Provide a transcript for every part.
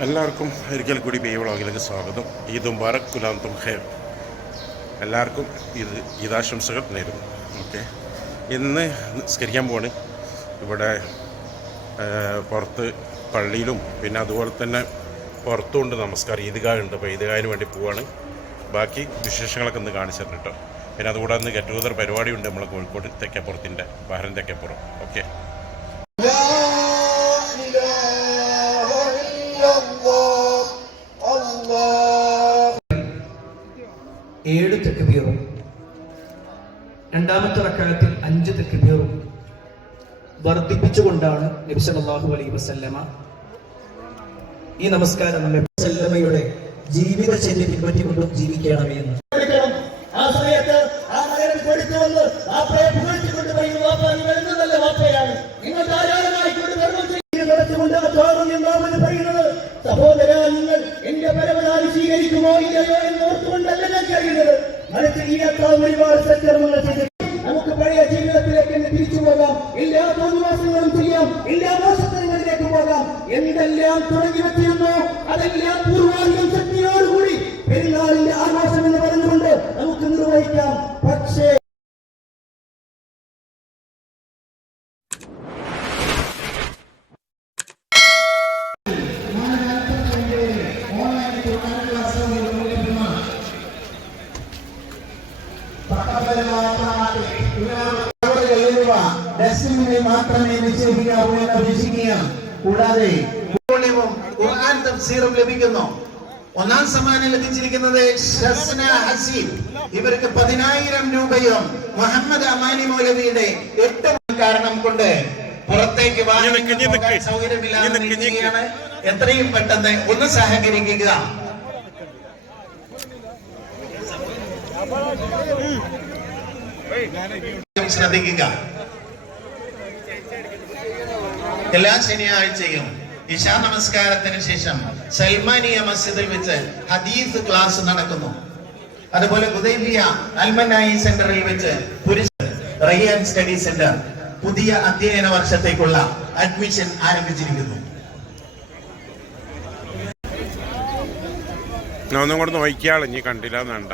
എല്ലാവർക്കും ഒരിക്കൽ കൂടി ബി വ്ളോഗിലേക്ക് സ്വാഗതം. ഈദ് മുബാറക്, കുലാം തും ഖൈർ. എല്ലാവർക്കും ഈദാശംസകൾ നേരുന്നു. ഓക്കെ, ഇന്ന് നിസ്കരിക്കാൻ പോവാണ്. ഇവിടെ പുറത്ത് പള്ളിയിലും പിന്നെ അതുപോലെ തന്നെ പുറത്തുമുണ്ട് നമസ്കാരം, ഈദ്ഗാഹ് ഉണ്ട്. അപ്പോൾ ഈദ്ഗാഹിന് വേണ്ടി പോവാണ്. ബാക്കി വിശേഷങ്ങളൊക്കെ ഒന്ന് കാണിച്ചു തരണം കേട്ടോ. പിന്നെ അതുകൂടെ ഒന്ന് ഗെറ്റ് ടുഗദർ പരിപാടിയുണ്ട് നമ്മളെ കോഴിക്കോട് തെക്കേപ്പുറത്തിൻ്റെ, ബഹ്റൈൻ തെക്കേപ്പുറം. ഓക്കെ, ഏഴ് തക്ബീറും രണ്ടാമത്തെ റക്അത്തിൽ 5 തക്ബീറും വർദ്ധിപ്പിച്ചുകൊണ്ടാണ് നബി സല്ലല്ലാഹു അലൈഹി വസല്ലമ ഈ നമസ്കാരം നമ്മെ സല്ലമയുടെ ജീവിതചര്യ പിൻപറ്റിക്കൊണ്ട് ജീവിക്കണമേ എന്ന്. ആ സമയത്ത് ആ മകനെ കൊടുത്തുവന്ന് വാപ്പയെ പുകഴ്ത്തിക്കൊണ്ട് പറയുന്നു, വാപ്പ നിങ്ങൾ എന്ത് നല്ല വാപ്പയാണ്, നിങ്ങൾ ധാരാളമായി കൊണ്ട് ധർമ്മം നടത്തിക്കൊണ്ട് എന്നാണ് പറയുന്നത്. സഹോദര, നിങ്ങൾ എന്റെ പരമനാഥി സ്വീകരിക്കുമോ ഇല്ലയോ എന്ന് ഓർത്തുകൊണ്ടല്ല ഞാൻ കഴിയുന്നത്. മറിച്ച് ഇതിനേക്കാൾ ഒരുപാട് സൽക്കർമ്മങ്ങൾ ചെയ്ത് നമുക്ക് പഴയ ജീവിതത്തിലേക്ക് തന്നെ തിരിച്ചു പോകാം. എല്ലാ തോന്നിവാസങ്ങളും ചെയ്യാം, എല്ലാ മോശത്തരങ്ങളിലേക്ക് പോകാം. എന്തെല്ലാം തുടങ്ങി വെച്ചിരുന്നോ അതെല്ലാം പൂർവാധികം ശക്തിയോടുകൂടി പെരുന്നാളിന്റെ ആഘോഷം എന്ന് പറഞ്ഞുകൊണ്ട് നമുക്ക് നിർവഹിക്കാം. പക്ഷേ ഡസ്റ്റ്ബിനെ മാത്രമേ നിക്ഷേപിക്കാവൂ എന്ന് അപേക്ഷിക്കുകയാണ്. കൂടാതെ ഖുർആൻ തഫ്സീറും ലഭിക്കുന്നു. ഒന്നാം സമ്മാനം ലഭിച്ചിരിക്കുന്നത് ഷസ്ന ഹസീൻ. ഇവർക്ക് 10,000 രൂപയും മുഹമ്മദ് അമാനി മൗലവിയുടെ 8 കാരണം കൊണ്ട് പുറത്തേക്ക് സൗകര്യമില്ലാതെ എത്രയും പെട്ടെന്ന് ഒന്ന് സഹകരിക്കുക. ശ്രദ്ധിക്കുക. എല്ലാ ശനിയാഴ്ചയും ഇശാ നമസ്കാരത്തിന് ശേഷം സൽമാനിയ മസ്ജിദിൽ വെച്ച് ഹദീസ് ക്ലാസ് നടക്കുന്നു. അതുപോലെ ഹുദൈബിയ അൽമനായി സെന്ററിൽ വെച്ച് പുരുഷ റയ്യാൻ സ്റ്റഡി സെന്റർ പുതിയ അധ്യയന വർഷത്തേക്കുള്ള അഡ്മിഷൻ ആരംഭിച്ചിരിക്കുന്നു. ഒന്നും കൂടെ നോക്കിയാൾ ഇനി കണ്ടില്ല വേണ്ട,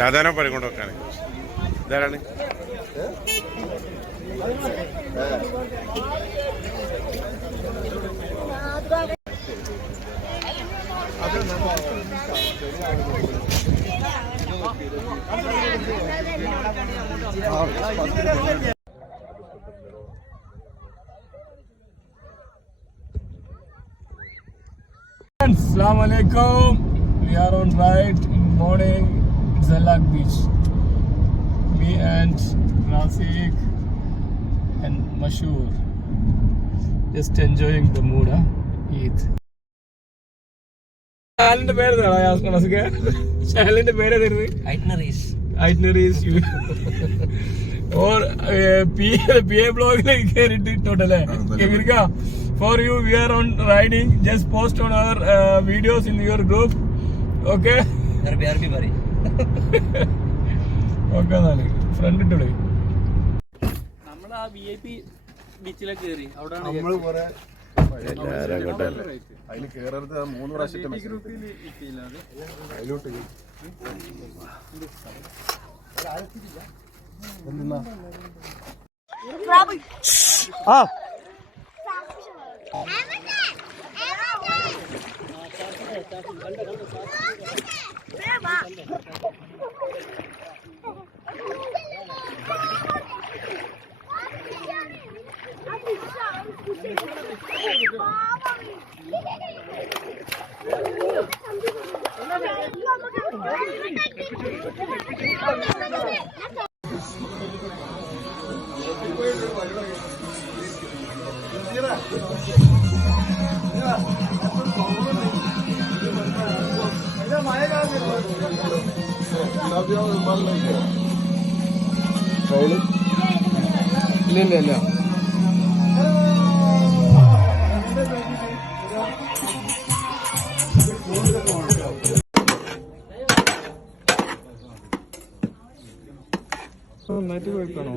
സാധാരണ പരികൊണ്ട് വെക്കാണ്. ഇതാരാണ്? Assalamu alaikum. We are on ride in morning at Zalak Beach. Me and Rasik and Mashur just enjoying the mood. Eid. ചാനലിന്റെ പേര് ചാനലിന്റെ പേര് ഐറ്റ്നറീസ് ഓർ PA ബ്ലോഗിലേക്ക് കയറിയിട്ടോട്ടല്ലേ കേൾക്ക. For you, we are on riding. Just post on our videos in your group. Okay? Okay, എന്നാല് front ഇട്ടോളെ. നമ്മൾ ആ VIP ബീച്ചിലേക്ക് കയറി. അവിടെയാണ് അതിൽ കയറരുത്. 3 പ്രാവശ്യം അതിലോട്ട് ആ ഇല്ല നന്നായിട്ട് പോയിക്കണോ?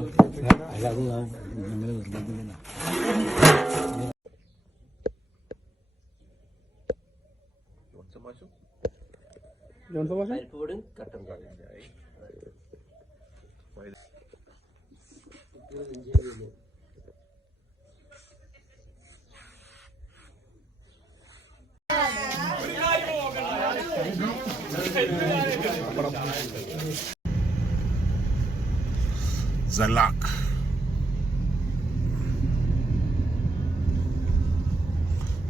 പരിപ്പുവടയും കട്ടൻ ചായ. Zalak.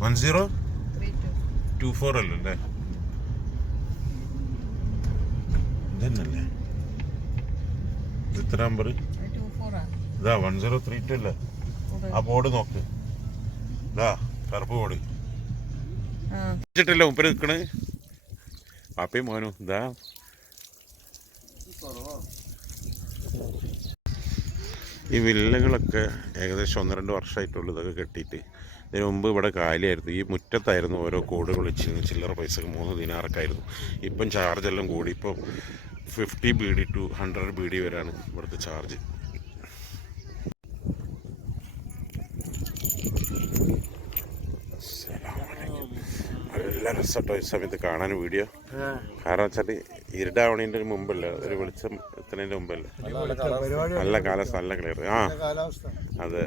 One zero 24 അല്ലേ ഇതന്നല്ലേ എത്ര നമ്പർ ഇതാ 1032 അല്ലേ ആ ബോർഡ് നോക്ക് ഇതാ കറുപ്പ് ബോർഡ് വെച്ചിട്ടല്ലേ മുപ്പര് നിൽക്കണേ പാപ്പയും മോനും ഇതാ ഈ വില്ലകളൊക്കെ ഏകദേശം 1-2 വർഷമായിട്ടുള്ളൂ ഇതൊക്കെ കെട്ടിയിട്ട്. ഇതിന് മുമ്പ് ഇവിടെ കാലിയായിരുന്നു. ഈ മുറ്റത്തായിരുന്നു ഓരോ കോഡുകൾ വെച്ചിരുന്നു. ചില്ലറ പൈസക്ക് 3 ദിനാറൊക്കെ ആയിരുന്നു. ഇപ്പം ചാർജെല്ലാം കൂടി. ഇപ്പം 50 BD to 100 BD വരെയാണ് ഇവിടുത്തെ ചാർജ്. നല്ല രസട്ടോ ഈ സമയത്ത് കാണാൻ വീഡിയോ. കാരണം വെച്ചാൽ ഇരുടാവണേൻ്റെ മുമ്പല്ല, ഒരു വെളിച്ചം എത്തുന്നതിൻ്റെ മുമ്പല്ല. നല്ല കാലാവസ്ഥ, നല്ല ക്ലിയർ. ആ അതെ.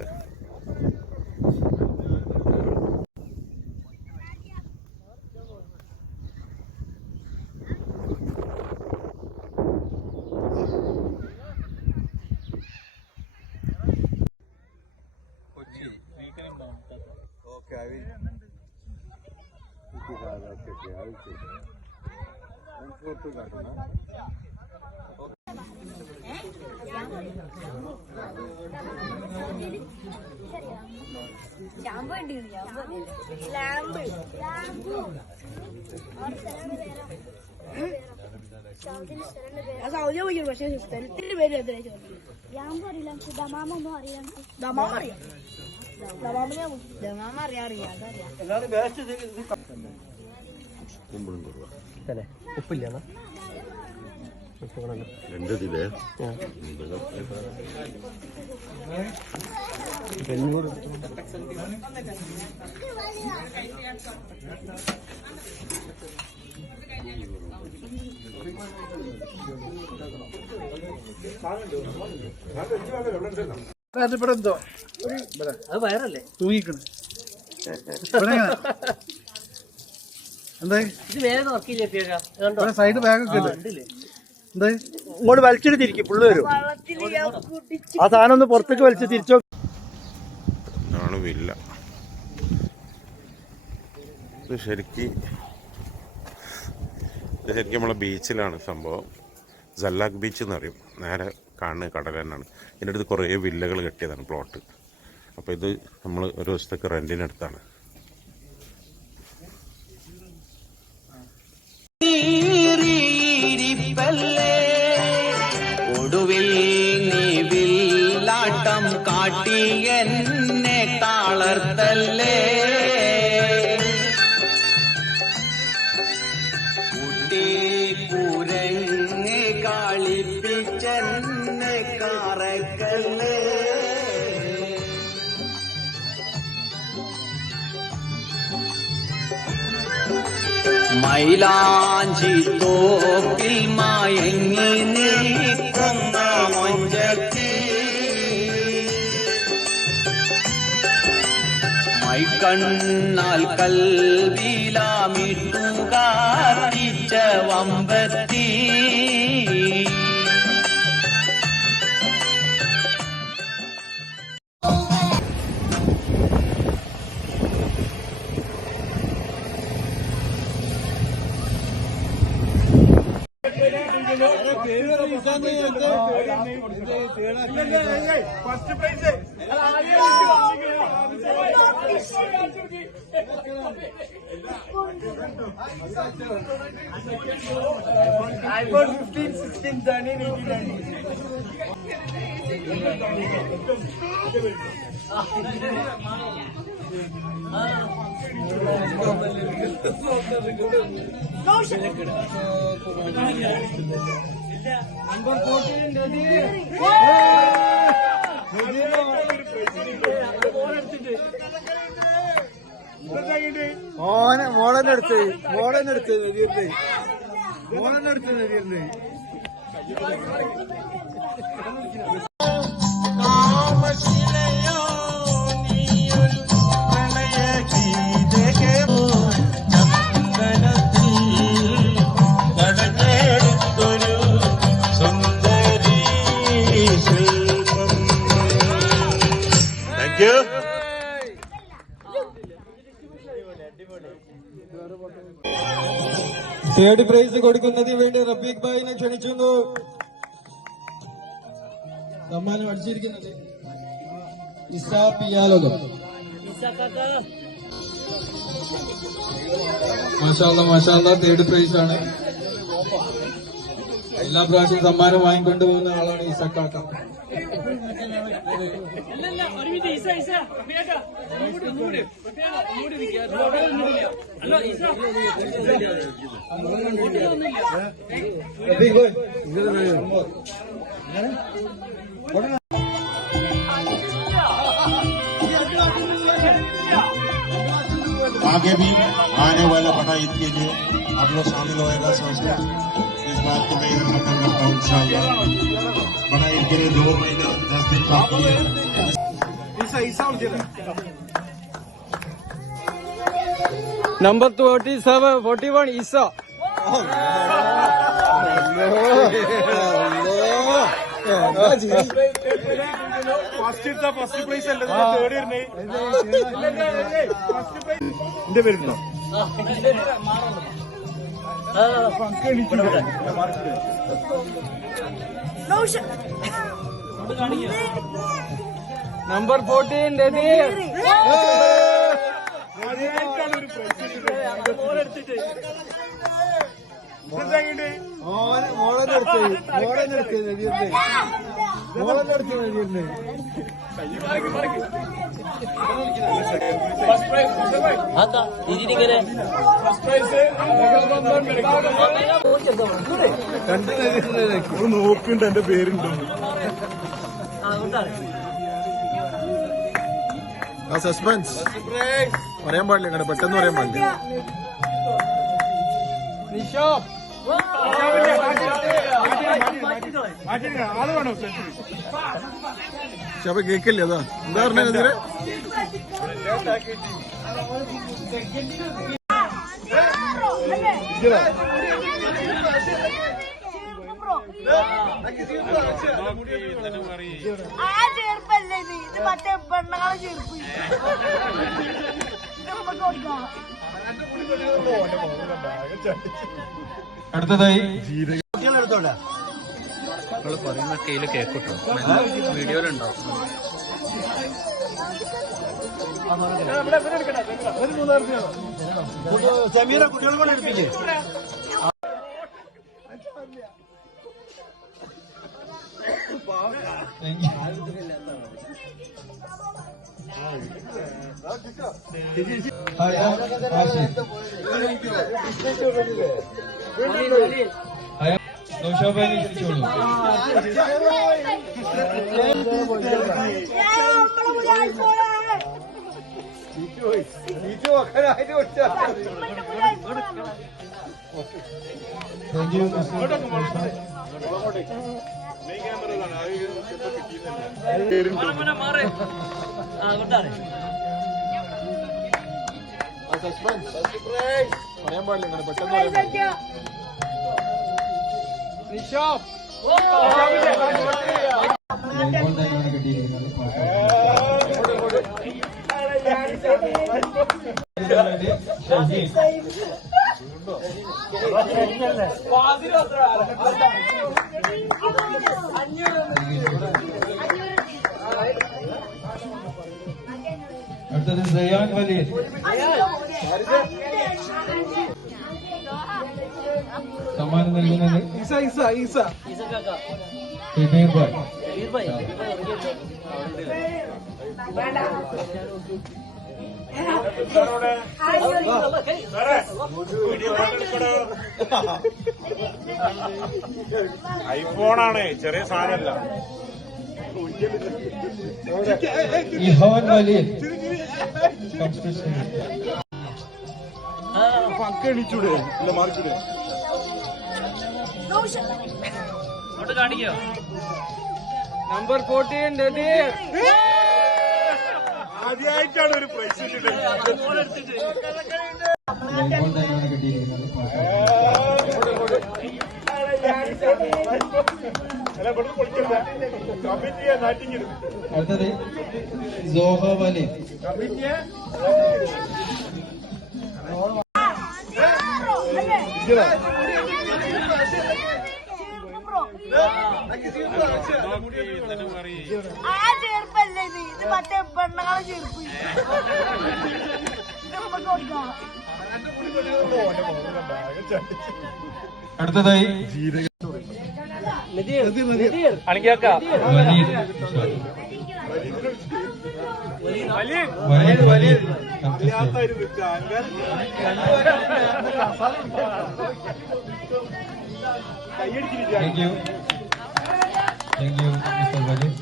സൗദി പോയി പക്ഷേ സ്ഥലത്തിന്റെ പേര് എത്രയാ യാമ്പ് അറിയില്ല, ദമാമ ഒന്നും അറിയാം. ദമാമ അറിയാം, ദമാമ അറിയാം. ഉപ്പില്ല എൻ്റെ ഇതിലേ അത് വയറല്ലേ തൂങ്ങിക്കണ് എന്താ ഇത് വേഗം ഉറക്കില്ലേ സൈഡ് ബാഗൊക്കെ ഉണ്ട്. എന്താ ഇങ്ങോട്ട് വലിച്ചിട്ട് തിരിക്കും, പുള്ളി വരും. ആ സാധനം ഒന്ന് പുറത്തേക്ക് വലിച്ച് തിരിച്ചോ. ഇതാണ് വില്ല. ഇത് ശരിക്കും നമ്മളെ ബീച്ചിലാണ് സംഭവം. സല്ലാഖ് ബീച്ച് എന്ന് പറയും. നേരെ കാണുന്ന കടൽ തന്നെയാണ്. ഇതിൻ്റെ അടുത്ത് കുറേ വില്ലകൾ കെട്ടിയതാണ്, പ്ലോട്ട്. അപ്പോൾ ഇത് നമ്മൾ ഒരു ദിവസത്തേക്ക് റെൻറ്റിനെടുത്താണ്. ഒടുവിൽ നീ വില്ലാട്ടം കാട്ടി എന്നെ താളർത്തല്ലേ, കുട്ടി കുരങ്ങ് കളിപ്പിച്ചെന്നെ കാറക്കല്ലേ. മൈലാഞ്ചി തോപ്പിൽ മയങ്ങി നിൽക്കുന്ന മൊഞ്ചത്തി മൈക്കണ്ണാൽ കൽവിലാമിട്ടുകാത്തിച്ച വമ്പത്തി iPhone 15, 16, 17, 18, മോളെന്നെ എടുത്ത് നദീറിന്റെ മോളെന്നെ എടുത്ത് നദീറിന്റെ താങ്ക് യു. തേർഡ് പ്രൈസ് കൊടുക്കുന്നതിന് വേണ്ടി റഫീഖ് ഭായിനെ ക്ഷണിക്കുന്നു. സമ്മാനം അടിച്ചിരിക്കുന്നത് ഇസാ പിയാലോകം. മാഷാഅല്ലാ തേർഡ് പ്രൈസ് ആണ്. എല്ലാ പ്രാവശ്യം സമ്മാനം വാങ്ങിക്കൊണ്ടു പോകുന്ന ആളാണ് ഇസക്കാക്ക. आगे भी आने वाला बड़ा ईद के लिए आप लोग शामिल होएगा सोचते इस बात को मैं खत्म करता हूँ इंशाअल्लाह। बड़ा ईद के लिए 2 महीना 10 दिन बाकी है। നമ്പർ 41 ഇസ. ഫസ്റ്റ് പ്രൈസ് അല്ലേ തേർഡ് ഇയറിന് എന്റെ പേരുണ്ടോ നമ്പർ 14 നദീർ. മോളെടുത്ത് നദീറിന്റെ നോക്കുന്നുണ്ട് എന്റെ പേരുണ്ടോ ആ സസ്പെൻസ് പറയാൻ പാടില്ല ഇങ്ങനെ പെട്ടെന്ന് പറയാൻ പാടില്ല. പക്ഷെ അപ്പൊ കേക്കില്ലേ അതാ എന്താ പറഞ്ഞതിരെ ആ ചെറുപ്പല്ലേ ഇത് മറ്റേ പെണ്ണുങ്ങളെ ചെറുപ്പ് അടുത്തതായി പറയുന്ന കയ്യിൽ കേക്കോട്ടോ വീഡിയോയിലുണ്ടാവും. സമീറ കുട്ടികളെ കൊണ്ട് എടുപ്പില്ലേ നൗഷാബായി ക്ഷണിച്ചോളൂ. Thank you. പറയാൻ പാടില്ല ഇങ്ങനെ പെട്ടെന്ന് പറയാൻ പാടില്ല. അടുത്തത് സയാൻ വലിയ. സമ്മാനം നൽകുന്നത് ഷബീർ ഭായ്. ഐഫോണാണ്, ചെറിയ സാധനമല്ല. ഇഹാൻ വലിയ. അങ്ങോട്ട് കാണിക്കോ? നമ്പർ 14 നദീർ. ആദ്യമായിട്ടാണ് ഒരു പ്രൈസ് ഇപ്പോൾ തന്നെയാണ് കിട്ടിയിരിക്കുന്നത്. അടുത്തത് സോഹ വലി. ആ ചെറുപ്പല്ലേ ഇത് മറ്റേ പെണ്ണുങ്ങളെ ചെറുപ്പ് അടുത്തതായി അണിക്കാക്ക Waleed Waleed. Thank you mister Waleed.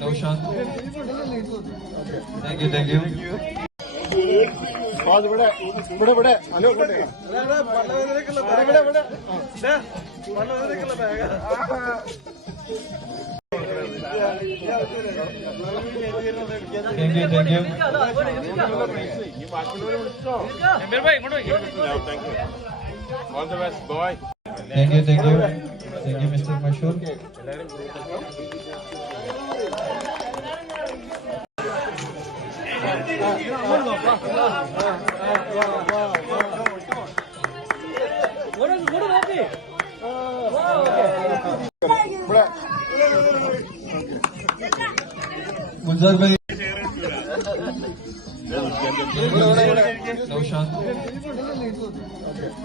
Naushad. Thank you. Thank you. All the best boy. Thank you mister Mashoor. Munsar ഭായി. Naushad.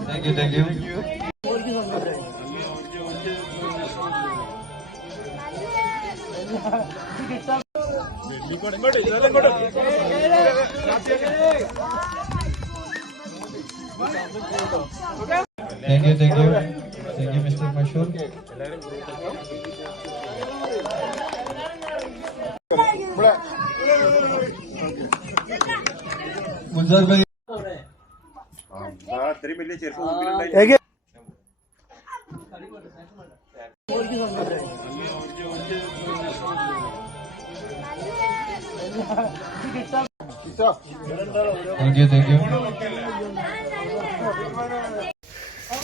Thank you. Thank you mister Mashoor. Munsar ഭായി. അത്രയും വലിയ ചെറുപ്പം താങ്ക് യു.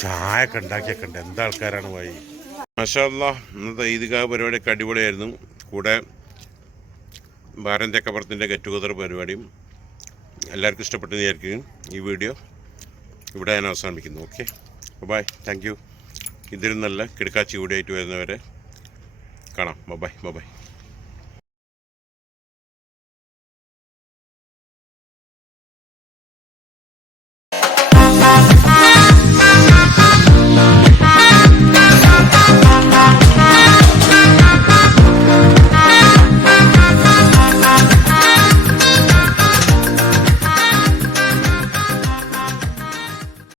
ചായയൊക്കെ ഉണ്ടാക്കിയൊക്കെ ഉണ്ട്. എന്താ ആൾക്കാരാണ് പോയി. മാഷാ അല്ലാഹ്, ഇന്നത്തെ ഈദ്ഗാഹ് പരിപാടിയൊക്കെ അടിപൊളിയായിരുന്നു. കൂടെ ഭാരൻ ചക്കപ്പുറത്തിൻ്റെ ഗെറ്റ് ടുഗദർ പരിപാടിയും എല്ലാവർക്കും ഇഷ്ടപ്പെട്ടെന്ന് വിചാരിക്കും. ഈ വീഡിയോ ഇവിടെ ഞാൻ അവസാനിപ്പിക്കുന്നു. Okay, bye. Thank you. ഇതിലും നല്ല കിടക്കാച്ചി വീഡിയോ ആയിട്ട് വരുന്നവരെ കാണാം. ബൈ.